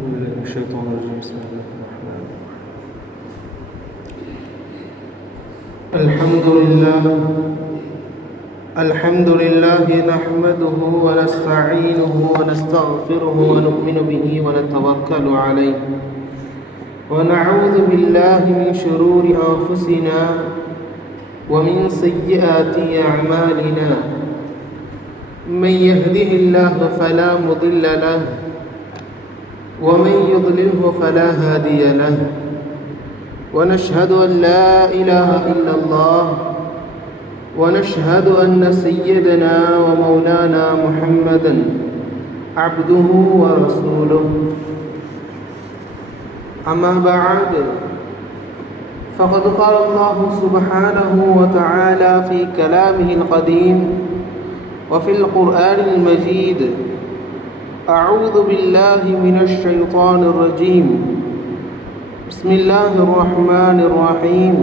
الشيطان الرجيم بسم الله الرحمن الحمد لله الحمد لله نحمده ونستعينه ونستغفره ونؤمن به ونتوكل عليه. ونعوذ بالله من شرور أنفسنا ومن سيئات أعمالنا. من يهده الله فلا مضل له ومن يضلله فلا هادي له. ونشهد أن لا إله إلا الله. ونشهد أن سيدنا ومولانا محمدا عبده ورسوله. أما بعد فقد قال الله سبحانه وتعالى في كلامه القديم وفي القرآن المجيد أعوذ بالله من الشيطان الرجيم. بسم الله الرحمن الرحيم.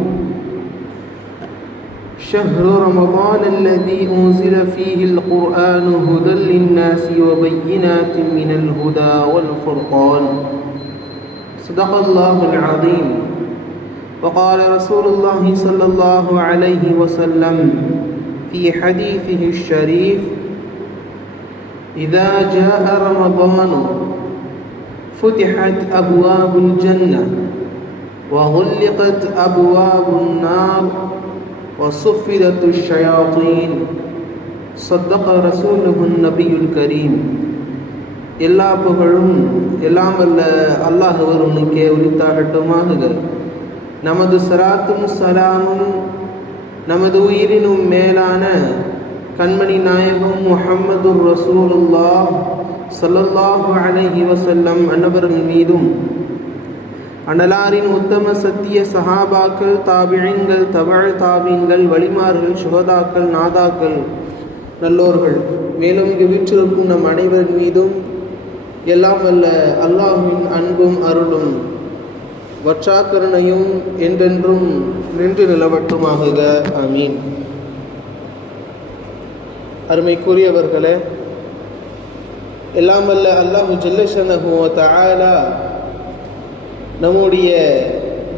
شهر رمضان الذي أنزل فيه القرآن هدى للناس وبينات من الهدى والفرقان. صدق الله العظيم. وقال رسول الله صلى الله عليه وسلم في حديثه الشريف إذا جاء رمضان فتحت أبواب الجنة وغلقت أبواب النار وصفدت الشياطين صدق رسوله النبي الكريم எல்லா புகழும் எல்லாம் வல்ல அல்லாஹ் ஒருவனுக்கே உரித்தாகட்டுமாக நமது சராத்தும் சலாமும் நமது உயிரினும் மேலான கண்மணி நாயகம் முஹம்மது ரசூலுல்லா சல்லல்லாஹு அலஹி வசல்லம் அன்னவர்கள் மீதும் அனலாரின் உத்தம சத்திய சஹாபாக்கள் தாபிழங்கள் தவழ் தாபீன்கள் வழிமார்கள் சுகதாக்கள் நாதாக்கள் நல்லோர்கள். மேலும் இங்கு வீற்றிருக்கும் நம் அனைவரின் மீதும் எல்லாம் வல்ல அல்லாஹின் அன்பும் அருளும். வற்றாக்கருணையும் என்றென்றும் நின்று நிலவட்டுமாக ஆமீன். அருமைக்குரியவர்களே எல்லாம் அல்ல அல்லாஹு ஜல்லஷனஹு நம்முடைய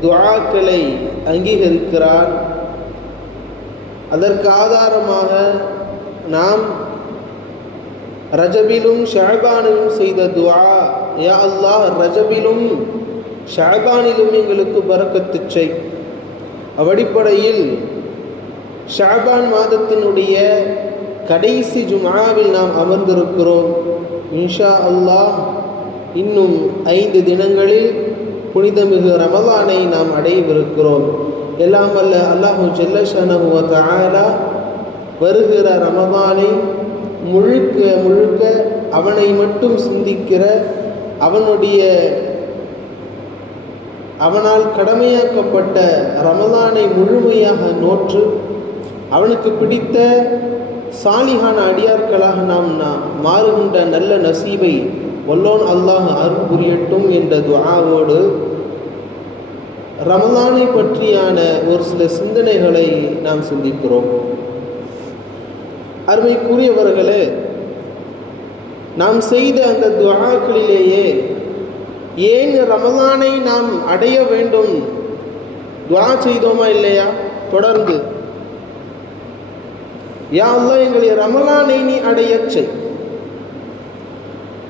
துவாக்களை அங்கீகரிக்கிறார் அதற்கு ஆதாரமாக நாம் ரஜபிலும் ஷாபானிலும் செய்த துவா யா அல்லாஹ் ரஜபிலும் ஷாபானிலும் எங்களுக்கு பறக்கத்து செய். அவ்வடிப்படையில் ஷாபான் மாதத்தினுடைய கடைசி ஜுமாவில் நாம் அமர்ந்திருக்கிறோம். இன்ஷா அல்லாஹ் இன்னும் ஐந்து தினங்களில் புனிதமிகு ரமலானை நாம் அடையவிருக்கிறோம் எல்லாம் வல்ல அல்லாஹு ஜல்லஷனஹுவ வருகிற ரமதானை முழுக்க முழுக்க அவனை மட்டும் சிந்திக்கிற அவனுடைய அவனால் கடமையாக்கப்பட்ட ரமதானை முழுமையாக நோற்று அவனுக்கு பிடித்த சாலிஹான அடியார்களாக நாம் மாறுகின்ற நல்ல நசீபை வல்லோன் அல்லாஹ் அருள் புரியட்டும் என்ற துவாவோடு ரமலானை பற்றியான ஒரு சில சிந்தனைகளை நாம் சிந்திக்கிறோம். அருமை கூறியவர்களே நாம் செய்த அந்த துவாக்களிலேயே ஏன் ரமலானை நாம் அடைய வேண்டும்? துவா செய்தோமா இல்லையா? தொடர்ந்து. யா அல்லா எங்களை ரமலானை நீ அடையச் செய்.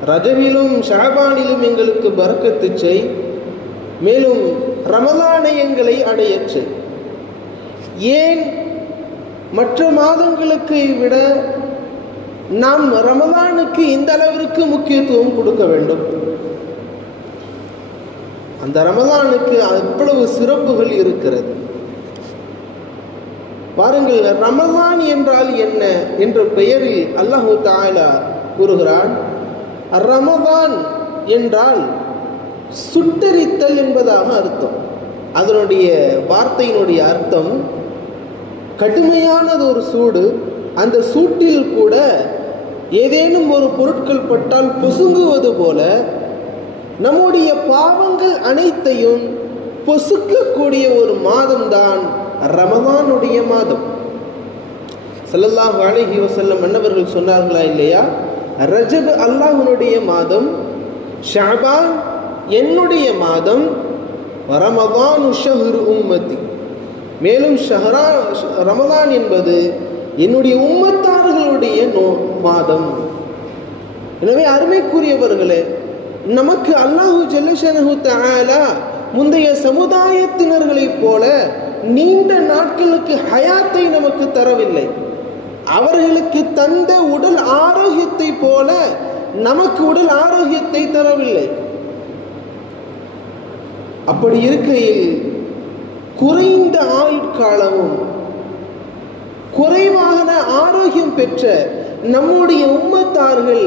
ரஜவிலும் ஷாபானிலும் எங்களுக்கு பறக்கத்து செய். மேலும் ரமலானை எங்களை அடையச் செய். ஏன் மற்ற மாதங்களுக்கு விட நாம் ரமலானுக்கு இந்த அளவிற்கு முக்கியத்துவம் கொடுக்க வேண்டும்? அந்த ரமலானுக்கு அவ்வளவு சிறப்புகள் இருக்கிறது? பாருங்கள் ரமலான் என்றால் என்ன? என்ற பெயரில் அல்லாஹு தாலா கூறுகிறான் ரமதான் என்றால் சுட்டரித்தல் என்பதாக அர்த்தம். அதனுடைய வார்த்தையினுடைய அர்த்தம் கடுமையானது ஒரு சூடு அந்த சூட்டில் கூட ஏதேனும் ஒரு பொருட்கள் பட்டால் பொசுங்குவது போல நம்முடைய பாவங்கள் அனைத்தையும் பொசுக்கக்கூடிய ஒரு மாதம்தான் ரமதானுடைய மாதம். செல்லல்லாஹ் அலைஹி வசல்லம் மன்னவர்கள் சொன்னார்களா இல்லையா? ரஜப் அல்லாஹனுடைய மாதம் ஷாபான் என்னுடைய மாதம் ரமதான் உஷஹரு உம்மத்தி. மேலும் ஷஹரா ரமதான் என்பது என்னுடைய உம்மத்தார்களுடைய நோ மாதம். எனவே அருமைக்குரியவர்களே நமக்கு அல்லாஹு ஜல்லஷனஹு தஆலா முந்தைய சமுதாயத்தினர்களைப் போல நீண்ட நாட்களுக்கு ஹயாத்தை நமக்கு தரவில்லை. அவர்களுக்கு தந்த உடல் ஆரோக்கியத்தை போல நமக்கு உடல் ஆரோக்கியத்தை தரவில்லை. அப்படி இருக்கையில் குறைந்த ஆயுட்காலமும் குறைவான ஆரோக்கியம் பெற்ற நம்முடைய உம்மத்தார்கள்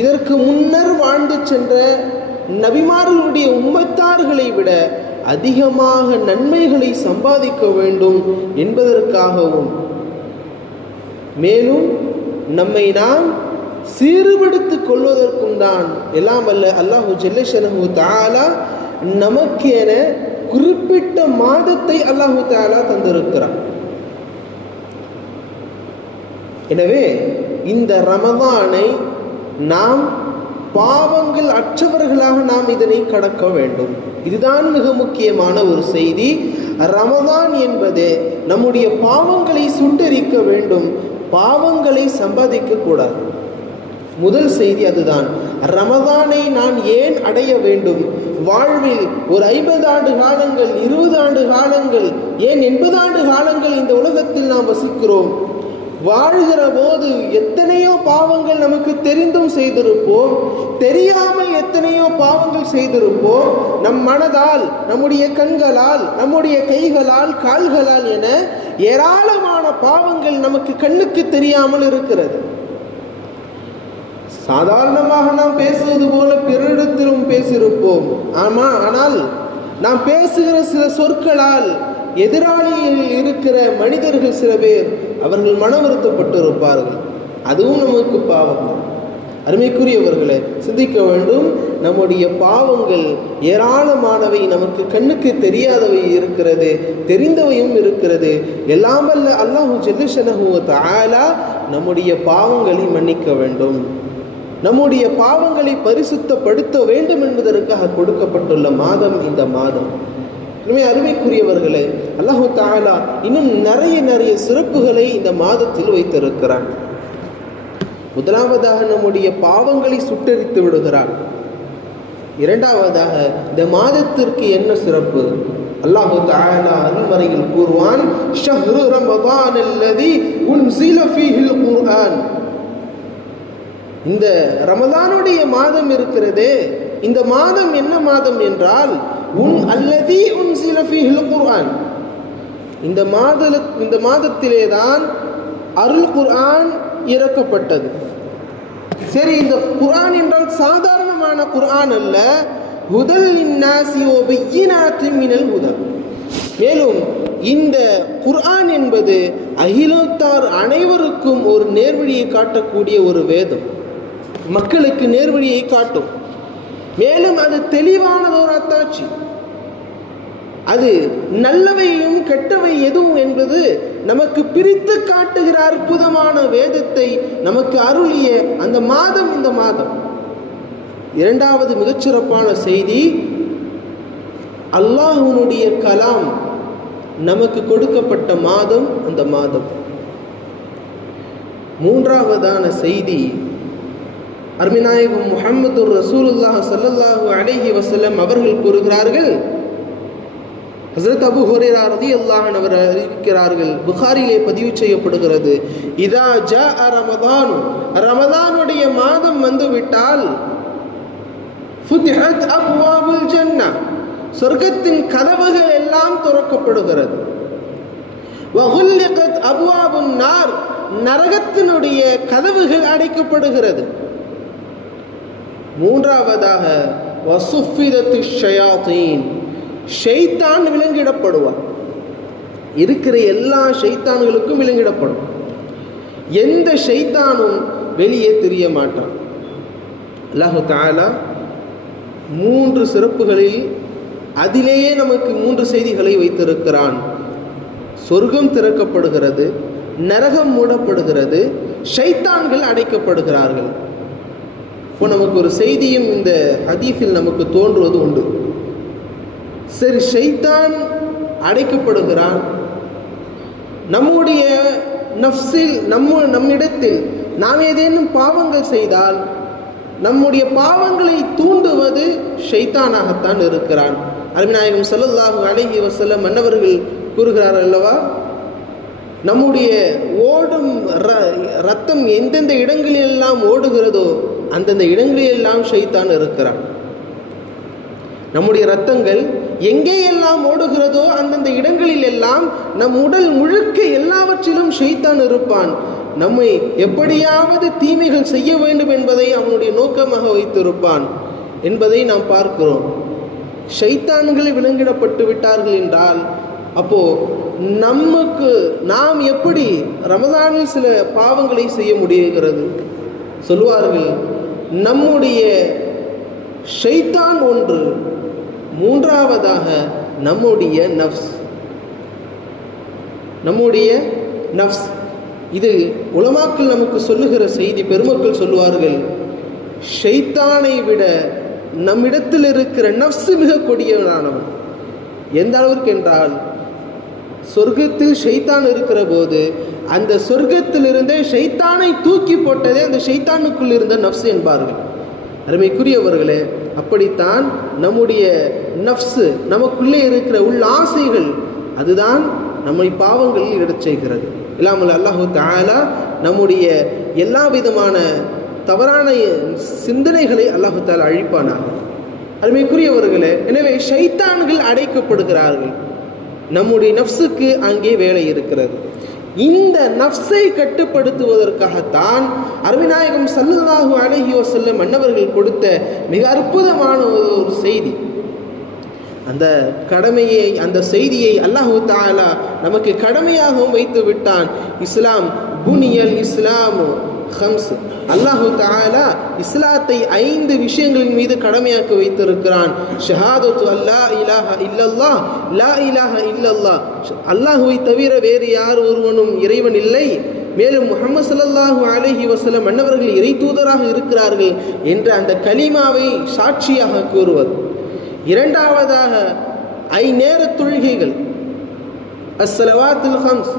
இதற்கு முன்னர் வாழ்ந்து சென்ற நபிமார்களுடைய உம்மத்தார்களை விட அதிகமாக நன்மைகளை சம்பாதிக்க வேண்டும் என்பதற்காகவும். மேலும் நம்மை நாம் சீர்படுத்து கொள்வதற்கும் தான் எல்லாம் அல்ல அல்லாஹு ஜெல்லஷனஹு தாலா நமக்கு என குறிப்பிட்ட மாதத்தை அல்லாஹு தாலா தந்திருக்கிறான். எனவே இந்த ரமதானை நாம் பாவங்கள் அற்றவர்களாக நாம் இதனை கடக்க வேண்டும். இதுதான் மிக முக்கியமான ஒரு செய்தி. ரமதான் என்பது நம்முடைய பாவங்களை சுட்டரிக்க வேண்டும். பாவங்களை சம்பாதிக்க கூடாது. முதல் செய்தி அதுதான். ரமதானை நான் ஏன் அடைய வேண்டும்? வாழ்வில் ஒரு ஐம்பது ஆண்டு காலங்கள் இருபது ஆண்டு காலங்கள் ஏன் எண்பது ஆண்டு காலங்கள் இந்த உலகத்தில் நாம் வசிக்கிறோம்? வாழ்கிற போது எத்தனையோ பாவங்கள் நமக்கு தெரிந்தும் செய்திருப்போம். தெரியாமல் எத்தனையோ பாவங்கள் செய்திருப்போம். நம் மனதால் நம்முடைய கண்களால் நம்முடைய கைகளால் கால்களால் என ஏராளமான பாவங்கள் நமக்கு கண்ணுக்கு தெரியாமல் இருக்கிறது. சாதாரணமாக நாம் பேசுவது போல பிறரிடத்திலும் பேசியிருப்போம். ஆமா ஆனால் நாம் பேசுகிற சில சொற்களால் எதிராளியில் இருக்கிற மனிதர்கள் சில பேர் அவர்கள் மன வருத்தப்பட்டு இருப்பார்கள் அதுவும் நமக்கு பாவம். தான் அருமைக்குரியவர்களை சிந்திக்க வேண்டும். நம்முடைய பாவங்கள் ஏராளமானவை நமக்கு கண்ணுக்கு தெரியாதவை இருக்கிறது தெரிந்தவையும் இருக்கிறது. எல்லாம் வல்ல அல்லாஹு ஜெல்லஷனஹு நம்முடைய பாவங்களை மன்னிக்க வேண்டும். நம்முடைய பாவங்களை பரிசுத்தப்படுத்த வேண்டும் என்பதற்காக கொடுக்கப்பட்டுள்ள மாதம் இந்த மாதம். எனவே அருமைக்குரியவர்களே அல்லாஹு தாலா இன்னும் நிறைய நிறைய சிறப்புகளை இந்த மாதத்தில் வைத்திருக்கிறான். முதலாவதாக நம்முடைய பாவங்களை சுட்டரித்து விடுகிறான். இரண்டாவதாக இந்த மாதத்திற்கு என்ன சிறப்பு? அல்லாஹு தாலா அருள்மறையில் கூறுவான் ஷஹ்ரு ரமதான் அல்லதி உன்சில ஃபீஹில் குர்ஆன் இந்த ரமதானுடைய மாதம் இருக்கிறதே. இந்த மாதம் என்ன மாதம் என்றால் உன் அல்லதி உன் சிலஃபிஹில் குர்ஆன். இந்த மாத இந்த மாதத்திலே தான் அருள் குர்ஆன் இறக்கப்பட்டது. சரி இந்த குர்ஆன் என்றால் சாதாரணமான குர்ஆன் அல்ல. ஹுதல் இன்னாசி ஓ மினல் ஹுதல். மேலும் இந்த குர்ஆன் என்பது அகிலத்தார் அனைவருக்கும் ஒரு நேர்வழியை காட்டக்கூடிய ஒரு வேதம். மக்களுக்கு நேர்வழியை காட்டும். மேலும் அது தெளிவானதோர் அத்தாட்சி அது நல்லவையும் கெட்டவை எதுவும் என்பது நமக்கு பிரித்து காட்டுகிற அற்புதமான வேதத்தை நமக்கு அருளிய அந்த மாதம் இந்த மாதம். இரண்டாவது மிகச்சிறப்பான செய்தி அல்லாஹுனுடைய கலாம் நமக்கு கொடுக்கப்பட்ட மாதம் அந்த மாதம். மூன்றாவதான செய்தி அருமிநாயகம் முஹம்மது ரசூலுல்லாஹ் சல்லல்லாஹு அலைஹி வசல்லம் அவர்கள் கூறுகிறார்கள் ஹசரத் அபு ஹுரேரா ரதி அல்லாஹன் அவர் அறிவிக்கிறார்கள் புகாரிலே பதிவு செய்யப்படுகிறது இதா ஜ ரமதான் ரமதானுடைய மாதம் வந்துவிட்டால் ஃபுத்ஹத் அப்வாபுல் ஜன்னா சொர்க்கத்தின் கதவுகள் எல்லாம் துறக்கப்படுகிறது. வகுல்லிகத் அப்வாபுன் நார் நரகத்தினுடைய கதவுகள் அடைக்கப்படுகிறது. மூன்றாவதாக வசுஃபிதத்து ஷயாத்தீன் ஷைத்தான் விலங்கிடப்படுவான் இருக்கிற எல்லா ஷைத்தான்களுக்கும் விலங்கிடப்படும். எந்த ஷைத்தானும் வெளியே தெரிய மாட்டான். அல்லாஹு தாலா மூன்று சிறப்புகளில் அதிலேயே நமக்கு மூன்று செய்திகளை வைத்திருக்கிறான். சொர்க்கம் திறக்கப்படுகிறது நரகம் மூடப்படுகிறது ஷைத்தான்கள் அடைக்கப்படுகிறார்கள். இப்போ நமக்கு ஒரு செய்தியும் இந்த ஹதீஃபில் நமக்கு தோன்றுவது உண்டு. சரி ஷைத்தான் அடைக்கப்படுகிறான். நம்முடைய நஃப்ஸில் நம்ம நம்மிடத்தில் நாம் ஏதேனும் பாவங்கள் செய்தால் நம்முடைய பாவங்களை தூண்டுவது ஷைத்தானாகத்தான் இருக்கிறான். அருமிநாயகம் ஸல்லல்லாஹு அலைஹி வசல்ல மன்னவர்கள் கூறுகிறார் அல்லவா? நம்முடைய ஓடும் ர- ரத்தம் எந்தெந்த இடங்களிலெல்லாம் ஓடுகிறதோ அந்தந்த இடங்களிலெல்லாம் ஷைத்தான் இருக்கிறான். நம்முடைய ரத்தங்கள் எங்கேயெல்லாம் ஓடுகிறதோ அந்தந்த இடங்களில் எல்லாம் நம் உடல் முழுக்க எல்லாவற்றிலும் ஷைத்தான் இருப்பான். நம்மை எப்படியாவது தீமைகள் செய்ய வேண்டும் என்பதை அவனுடைய நோக்கமாக வைத்திருப்பான் என்பதை நாம் பார்க்கிறோம். ஷைத்தான்களை விலங்கிடப்பட்டு விட்டார்கள் என்றால் அப்போ நமக்கு நாம் எப்படி ரமதானில் சில பாவங்களை செய்ய முடிகிறது? சொல்லுவார்கள் நம்முடைய ஷைத்தான் ஒன்று மூன்றாவதாக நம்முடைய நஃப்ஸ். நம்முடைய நஃப்ஸ். இதில் உலமாக்கள் நமக்கு சொல்லுகிற செய்தி பெருமக்கள் சொல்லுவார்கள் ஷைத்தானை விட நம்மிடத்தில் இருக்கிற நஃப்ஸ் மிக கொடியவனானவன். எந்த அளவிற்கு என்றால் சொர்க்கத்தில் ஷைத்தான் இருக்கிற போது அந்த சொர்க்கத்திலிருந்தே ஷைத்தானை தூக்கி போட்டதே அந்த ஷைத்தானுக்குள் இருந்த நஃப்ஸ் என்பார்கள். அருமைக்குரியவர்களே அப்படித்தான் நம்முடைய நஃப்ஸு நமக்குள்ளே இருக்கிற உள் ஆசைகள் அதுதான் நம்மை பாவங்களில் இடச் செய்கிறது. இல்லாமல் அல்லாஹு தாலா நம்முடைய எல்லா விதமான தவறான சிந்தனைகளை அல்லாஹு தாலா அழிப்பானாக. அருமைக்குரியவர்களே எனவே ஷைத்தான்கள் அடைக்கப்படுகிறார்கள். நம்முடைய நஃப்ஸுக்கு அங்கே வேலை இருக்கிறது. இந்த நஃப்ஸை கட்டுப்படுத்துவதற்காகத்தான் அருவிநாயகம் சல்லல்லாஹு அலைஹி செல்லும் மன்னவர்கள் கொடுத்த மிக அற்புதமான ஒரு ஒரு செய்தி. அந்த கடமையை அந்த செய்தியை அல்லாஹு தாலா நமக்கு கடமையாகவும் வைத்து விட்டான் இஸ்லாம் புனியல் இஸ்லாமு. ஹம்ஸ். அல்லாஹு தாலா இஸ்லாத்தை ஐந்து விஷயங்களின் மீது கடமையாக்கி வைத்திருக்கிறான். ஷஹாதத்து அல்லா இலாஹ இல்லல்லா லா இலாஹ இல்லல்லா அல்லாஹுவை தவிர வேறு யார் ஒருவனும் இறைவன் இல்லை. மேலும் முகமது சல்லாஹூ அலஹி வசலம் மன்னவர்கள் இறை தூதராக இருக்கிறார்கள் என்ற அந்த கலிமாவை சாட்சியாக கூறுவது. இரண்டாவதாக ஐநேர தொழுகைகள். அஸ்ஸலவாத்துல் ஹம்ஸ்.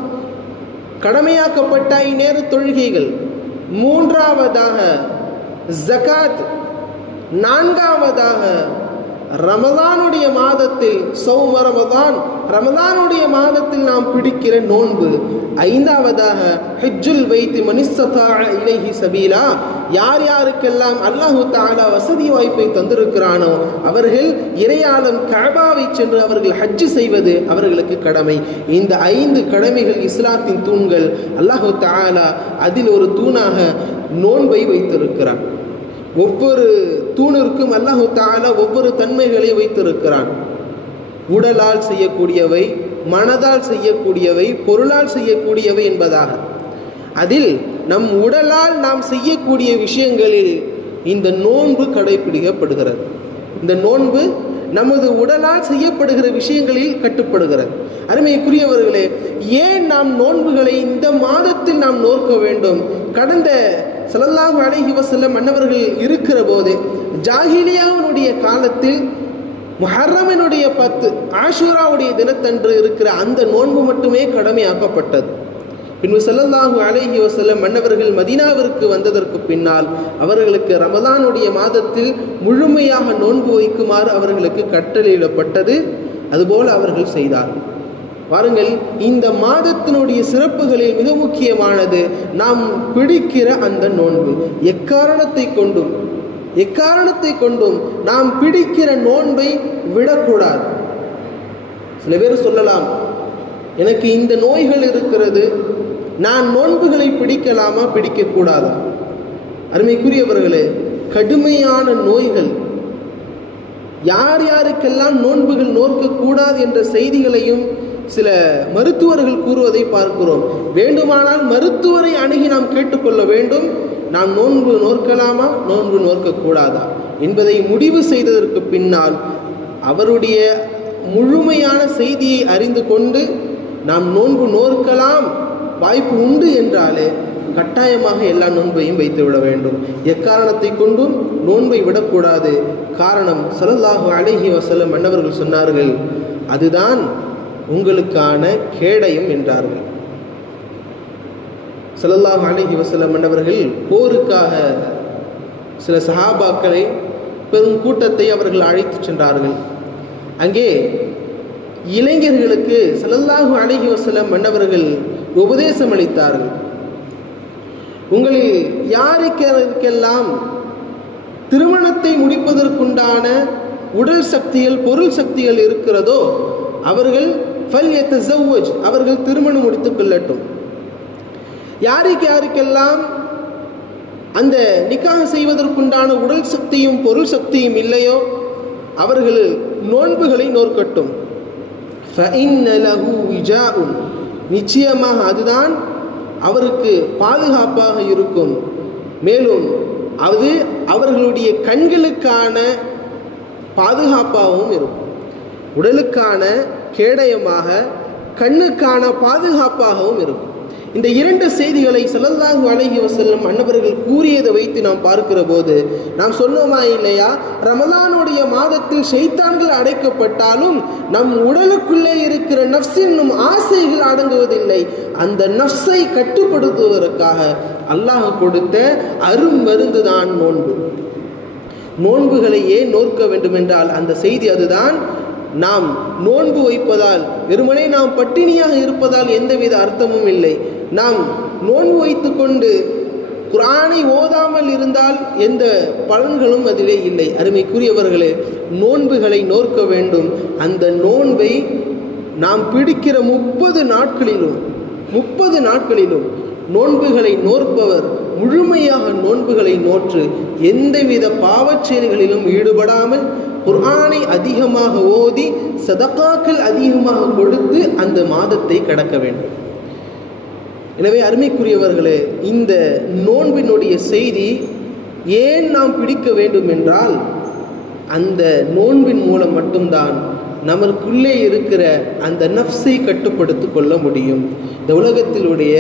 கடமையாக்கப்பட்ட ஐநேர தொழுகைகள். மூன்றாவதாக ஜகாத் நான்காவதாக ரமதானுடைய மாதத்தில் சௌம ரமதான் ரமதானுடைய மாதத்தில் நாம் பிடிக்கிற நோன்பு ஐந்தாவதாக ஹிஜ்ஜுல் வைத்து மனிஸ்ததா இலைஹி சபீலா யார் யாருக்கெல்லாம் அல்லாஹு தாலா வசதி வாய்ப்பை தந்திருக்கிறானோ அவர்கள் இறையாளம் கபாவை சென்று அவர்கள் ஹஜ்ஜு செய்வது அவர்களுக்கு கடமை. இந்த ஐந்து கடமைகள் இஸ்லாத்தின் தூண்கள் அல்லாஹு தாலா அதில் ஒரு தூணாக நோன்பை வைத்திருக்கிறான். ஒவ்வொரு தூணிற்கும் அல்லாஹு தாலா ஒவ்வொரு தன்மைகளை வைத்திருக்கிறான். உடலால் செய்யக்கூடியவை மனதால் செய்யக்கூடியவை பொருளால் செய்யக்கூடியவை என்பதாக. அதில் நம் உடலால் நாம் செய்யக்கூடிய விஷயங்களில் இந்த நோன்பு கடைபிடிக்கப்படுகிறது இந்த நோன்பு நமது உடலால் செய்யப்படுகிற விஷயங்களில் கட்டுப்படுகிறது. அருமைக்குரியவர்களே ஏன் நாம் நோன்புகளை இந்த மாதத்தில் நாம் நோக்க வேண்டும்? கடந்த சலல்லாஹு அலைஹி வசல்லம் மன்னவர்கள் இருக்கிற போது ஜாகிலியாவினுடைய காலத்தில் முஹர்ரமினுடைய பத்து ஆஷூராவுடைய தினத்தன்று இருக்கிற அந்த நோன்பு மட்டுமே கடமையாக்கப்பட்டது. பின்பு செல்லல்லாஹு அலைஹி வசல்லம் மன்னவர்கள் மதீனாவிற்கு வந்ததற்கு பின்னால் அவர்களுக்கு ரமதானுடைய மாதத்தில் முழுமையாக நோன்பு வைக்குமாறு அவர்களுக்கு கட்டளையிடப்பட்டது. அதுபோல் அவர்கள் செய்தார்கள். பாருங்கள் இந்த மாதத்தினுடைய சிறப்புகளில் மிக முக்கியமானது நாம் பிடிக்கிற அந்த நோன்பு. எக்காரணத்தை கொண்டும் எக்காரணத்தை கொண்டும் நாம் பிடிக்கிற நோன்பை விடக்கூடாது. சில பேர் சொல்லலாம் எனக்கு இந்த நோய்கள் இருக்கிறது நான் நோன்புகளை பிடிக்கலாமா பிடிக்கக்கூடாதா? அருமைக்குரியவர்களே கடுமையான நோய்கள் யார் யாருக்கெல்லாம் நோன்புகள் நோக்கக்கூடாது என்ற செய்திகளையும் சில மருத்துவர்கள் கூறுவதை பார்க்கிறோம். வேண்டுமானால் மருத்துவரை அணுகி நாம் கேட்டுக்கொள்ள வேண்டும். நாம் நோன்பு நோக்கலாமா நோன்பு நோக்கக்கூடாதா என்பதை முடிவு செய்ததற்கு பின்னால் அவருடைய முழுமையான செய்தியை அறிந்து கொண்டு நாம் நோன்பு நோக்கலாம் வாய்ப்பு உண்டு என்றாலே கட்டாயமாக எல்லா நோன்பையும் வைத்து விட வேண்டும். எக்காரணத்தை கொண்டும் நோன்பை விடக்கூடாது. காரணம் ஸல்லல்லாஹு அழகி வசலம் மன்னவர்கள் சொன்னார்கள் அதுதான் உங்களுக்கான கேடயம் என்றார்கள் ஸல்லல்லாஹு அலஹி வசலம் மன்னவர்கள் போருக்காக சில சஹாபாக்களை பெரும் கூட்டத்தை அவர்கள் அழைத்து சென்றார்கள். அங்கே இளைஞர்களுக்கு சல்லல்லாஹு அலஹி வசலம் மன்னவர்கள் உபதேசம் அளித்தார்கள். உங்களில் யாருக்கெல்லாம் திருமணத்தை முடிப்பதற்குண்டான உடல் சக்திகள் பொருள் சக்திகள் இருக்கிறதோ அவர்கள் ஃபல்யத்த ஜவ்வஜ் அவர்கள் திருமணம் முடித்து கொள்ளட்டும். யாருக்கு யாருக்கெல்லாம் அந்த நிக்காக செய்வதற்குண்டான உடல் சக்தியும் பொருள் சக்தியும் இல்லையோ அவர்கள் நோன்புகளை நோக்கட்டும் நிச்சயமாக அதுதான் அவருக்கு பாதுகாப்பாக இருக்கும். மேலும் அது அவர்களுடைய கண்களுக்கான பாதுகாப்பாகவும் இருக்கும். உடலுக்கான கேடயமாக கண்ணுக்கான பாதுகாப்பாகவும் இருக்கும். இந்த இரண்டு செய்திகளை ஸல்லல்லாஹு அழகி செல்லும் அன்னவர்கள் கூறியதை வைத்து நாம் பார்க்கிற போது நாம் சொன்னோமா இல்லையா? ரமலானுடைய மாதத்தில் ஷைத்தான்கள் அடைக்கப்பட்டாலும் நம் உடலுக்குள்ளே இருக்கிற நஃப்ஸ் என்னும் ஆசைகள் அடங்குவதில்லை. அந்த நஃப்ஸை கட்டுப்படுத்துவதற்காக அல்லாஹ் கொடுத்த அரும் மருந்துதான் நோன்பு. நோன்புகளை ஏன் நோக்க வேண்டும் என்றால் அந்த செய்தி அதுதான். நாம் நோன்பு வைப்பதால் வெறுமனே நாம் பட்டினியாக இருப்பதால் எந்தவித அர்த்தமும் இல்லை. நாம் நோன்பு வைத்துக்கொண்டு குரானை ஓதாமல் இருந்தால் எந்த பலன்களும் அதிலே இல்லை. அருமைக்குரியவர்களே நோன்புகளை நோக்க வேண்டும். அந்த நோன்பை நாம் பிடிக்கிற முப்பது நாட்களிலும் முப்பது நாட்களிலும் நோன்புகளை நோற்பவர் முழுமையாக நோன்புகளை நோற்று எந்தவித பாவச் செயல்களிலும் ஈடுபடாமல் குர்ஆனை அதிகமாக ஓதி சதக்காக்கள் அதிகமாக கொடுத்து அந்த மாதத்தை கடக்க வேண்டும். எனவே அருமைக்குரியவர்களே இந்த நோன்பினுடைய செய்தி ஏன் நாம் பிடிக்க வேண்டும் என்றால் அந்த நோன்பின் மூலம் மட்டும்தான் நமக்குள்ளே இருக்கிற அந்த நஃப்ஸை கட்டுப்படுத்தி கொள்ள முடியும். இந்த உலகத்திலுடைய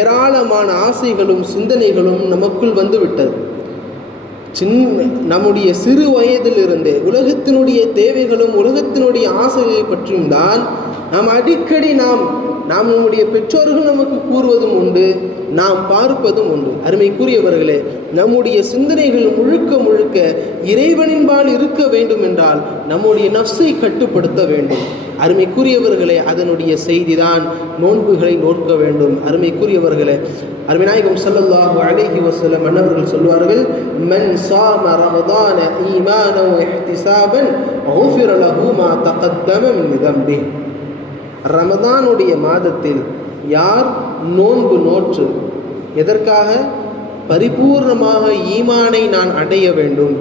ஏராளமான ஆசைகளும் சிந்தனைகளும் நமக்குள் வந்து சின் சின்ன நம்முடைய சிறு வயதிலிருந்தே உலகத்தினுடைய தேவைகளும் உலகத்தினுடைய ஆசைகளை பற்றியும் தான் நாம் அடிக்கடி நாம் நாம் நம்முடைய பெற்றோர்கள் நமக்கு கூறுவதும் உண்டு. நாம் பார்ப்பதும் உண்டு. அருமைக்குரியவர்களே நம்முடைய சிந்தனைகள் முழுக்க முழுக்க இறைவனின்பால் இருக்க வேண்டும் என்றால் நம்முடைய நஃப்ஸை கட்டுப்படுத்த வேண்டும். அருமைக்குரியவர்களே அதனுடைய செய்திதான் நோன்புகளை நோக்க வேண்டும். அருமைக்குரியவர்களே அருமைநாயகம் சல்லல்லாஹு அலைஹி வசல்லம் அன்னவர்கள் சொல்வார்கள் மன் சாம ரமதான ஈமானோ இஹ்திசாபன் மா தகத்தம மின் ரமதானுடைய மாதத்தில் யார் நோன்பு நோற்று? எதற்காக? பரிபூர்ணமாக ஈமானை நான் அடைய வேண்டும்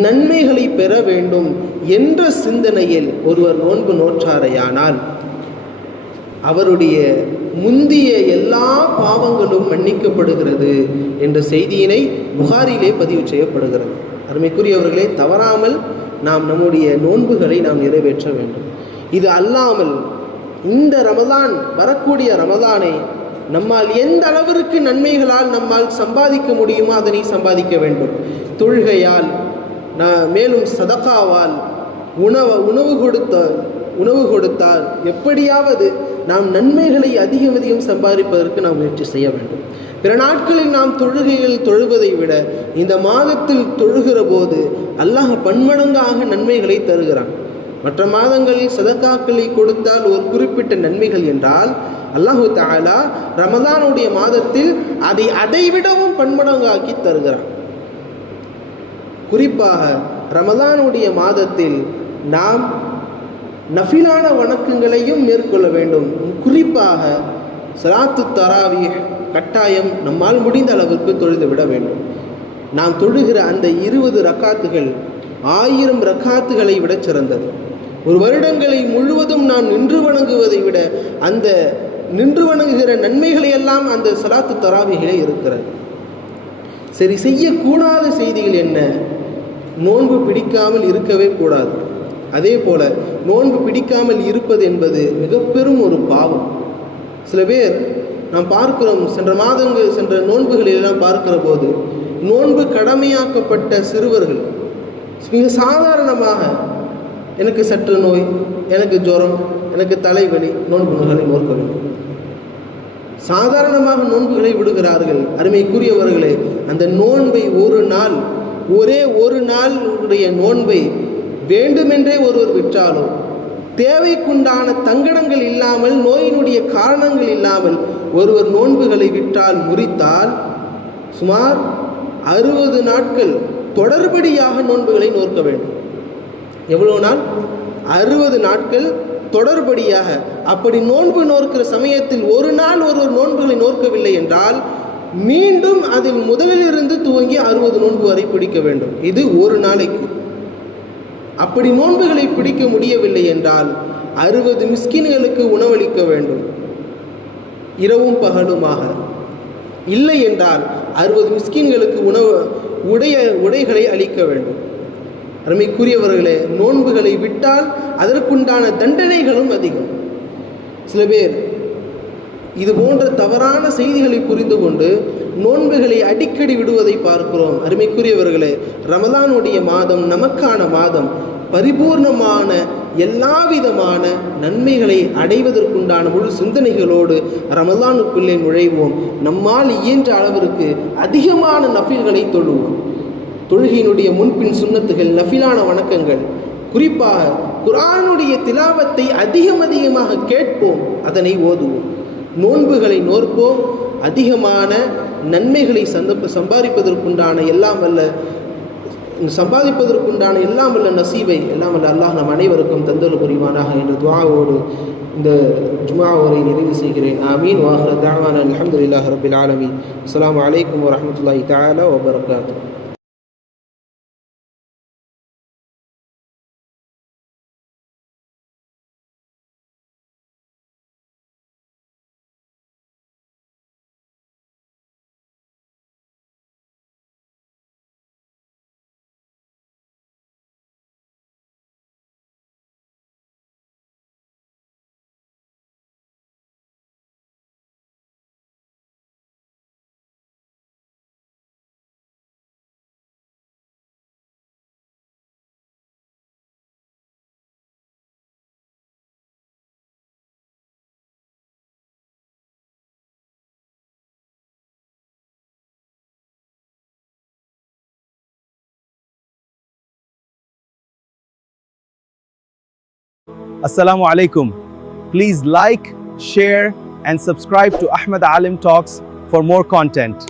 நன்மைகளை பெற வேண்டும் என்ற சிந்தனையில் ஒருவர் நோன்பு நோற்றாரையானால் அவருடைய முந்திய எல்லா பாவங்களும் மன்னிக்கப்படுகிறது என்ற செய்தியினை புகாரிலே பதிவு செய்யப்படுகிறது. அருமைக்குரியவர்களே தவறாமல் நாம் நம்முடைய நோன்புகளை நாம் நிறைவேற்ற வேண்டும். இது அல்லாமல் இந்த ரமதான் வரக்கூடிய ரமதானை நம்மால் எந்த அளவிற்கு நன்மைகளால் நம்மால் சம்பாதிக்க முடியுமோ அதனை சம்பாதிக்க வேண்டும். தொழுகையால் மேலும் சதக்காவால் உணவு உணவு கொடுத்த உணவு கொடுத்தால் எப்படியாவது நாம் நன்மைகளை அதிகம் அதிகம் சம்பாதிப்பதற்கு நாம் முயற்சி செய்ய வேண்டும். பிற நாட்களில் நாம் தொழுகையில் தொழுவதை விட இந்த மாதத்தில் தொழுகிற போது அல்லாஹ் பன்மடங்காக நன்மைகளை தருகிறான். மற்ற மாதங்களில் சதக்காக்களை கொடுத்தால் ஒரு குறிப்பிட்ட நன்மைகள் என்றால் அல்லாஹு தாலா ரமதானுடைய மாதத்தில் அதை அதைவிடவும் பன்மடங்காக்கி தருகிறான். குறிப்பாக ரமதானுடைய மாதத்தில் நாம் நஃபிலான வணக்கங்களையும் மேற்கொள்ள வேண்டும். குறிப்பாக சலாத்து தராவி கட்டாயம் நம்மால் முடிந்த அளவுக்கு தொழுது விட வேண்டும். நாம் தொழுகிற அந்த இருபது ரக்காத்துகள் ஆயிரம் ரக்காத்துகளை விட சிறந்தது. ஒரு வருடங்களை முழுவதும் நான் நின்று வணங்குவதை விட அந்த நின்று வணங்குகிற நன்மைகளை எல்லாம் அந்த சலாத்து தராவிகளே இருக்கிறது சரி செய்யக்கூடாத செய்திகள் என்ன? நோன்பு பிடிக்காமல் இருக்கவே கூடாது. அதே போல நோன்பு பிடிக்காமல் இருப்பது என்பது மிக பெரும் ஒரு பாவம். சில பேர் நாம் பார்க்கிறோம் சென்ற மாதங்கள் சென்ற நோன்புகளில் பார்க்கிற போது நோன்பு கடமையாக்கப்பட்ட சிறுவர்கள் மிக சாதாரணமாக எனக்கு சற்று நோய் எனக்கு ஜுரம் எனக்கு தலைவலி நோன்பு நோய்களை நோக்க வேண்டும் சாதாரணமாக நோன்புகளை விடுகிறார்கள் அருமைக்குரியவர்களே அந்த நோன்பை ஒரு நாள் ஒரே ஒரு நாளுடைய நோன்பை வேண்டுமென்றே ஒருவர் விற்றாலோ தேவைக்குண்டான தங்கடங்கள் இல்லாமல் நோயினுடைய காரணங்கள் இல்லாமல் ஒருவர் நோன்புகளை விட்டால் முறித்தால் சுமார் அறுபது நாட்கள் தொடர்படியாக நோன்புகளை நோக்க வேண்டும். எவ்வளோ நாள்? அறுபது நாட்கள் தொடர்படியாக. அப்படி நோன்பு நோக்கிற சமயத்தில் ஒரு நாள் ஒருவர் நோன்புகளை நோக்கவில்லை என்றால் மீண்டும் அதில் முதலிலிருந்து துவங்கி அறுபது நோன்பு வரை பிடிக்க வேண்டும். இது ஒரு நாளைக்கு. அப்படி நோன்புகளை பிடிக்க முடியவில்லை என்றால் அறுபது மிஸ்கின்களுக்கு உணவளிக்க வேண்டும். இரவும் பகலுமாக இல்லை என்றால் அறுபது மிஸ்கின்களுக்கு உணவு உடைய உடைகளை அளிக்க வேண்டும். அருமைக்குரியவர்களே நோன்புகளை விட்டால் அதற்குண்டான தண்டனைகளும் அதிகம். சில பேர் இது போன்ற தவறான செய்திகளை புரிந்து கொண்டு நோன்புகளை அடிக்கடி விடுவதை பார்க்கிறோம். அருமைக்குரியவர்களே ரமதானுடைய மாதம் நமக்கான மாதம். பரிபூர்ணமான எல்லா விதமான நன்மைகளை அடைவதற்குண்டான முழு சிந்தனைகளோடு ரமதானுக்குள்ளே நுழைவோம். நம்மால் இயன்ற அளவிற்கு அதிகமான நஃபில்களை தொழுவோம். தொழுகையினுடைய முன்பின் சுன்னத்துகள் நஃபிலான வணக்கங்கள். குறிப்பாக குரானுடைய திலாவத்தை அதிகம் அதிகமாக கேட்போம் அதனை ஓதுவோம். நோன்புகளை நோற்போம் அதிகமான நன்மைகளை சந்தப்ப சம்பாதிப்பதற்குண்டான எல்லாம் வல்ல சம்பாதிப்பதற்குண்டான எல்லாம் வல்ல நசீவை எல்லாம் வல்ல அல்லாஹ் நம் அனைவருக்கும் தந்தல் புரிவானாக என்ற துவாவோடு இந்த ஜுமாவோரை நிறைவு செய்கிறேன். ஆமீன். வாஹ்ர தாவான அலமதுல்லாஹ் ரபில் ஆலமி அஸ்லாம் வலைக்கம் வரமத்துல்லாஹி தாலா வபர்காத்து Assalamu alaikum. Please like, share, and subscribe to Ahmed Alim Talks for more content.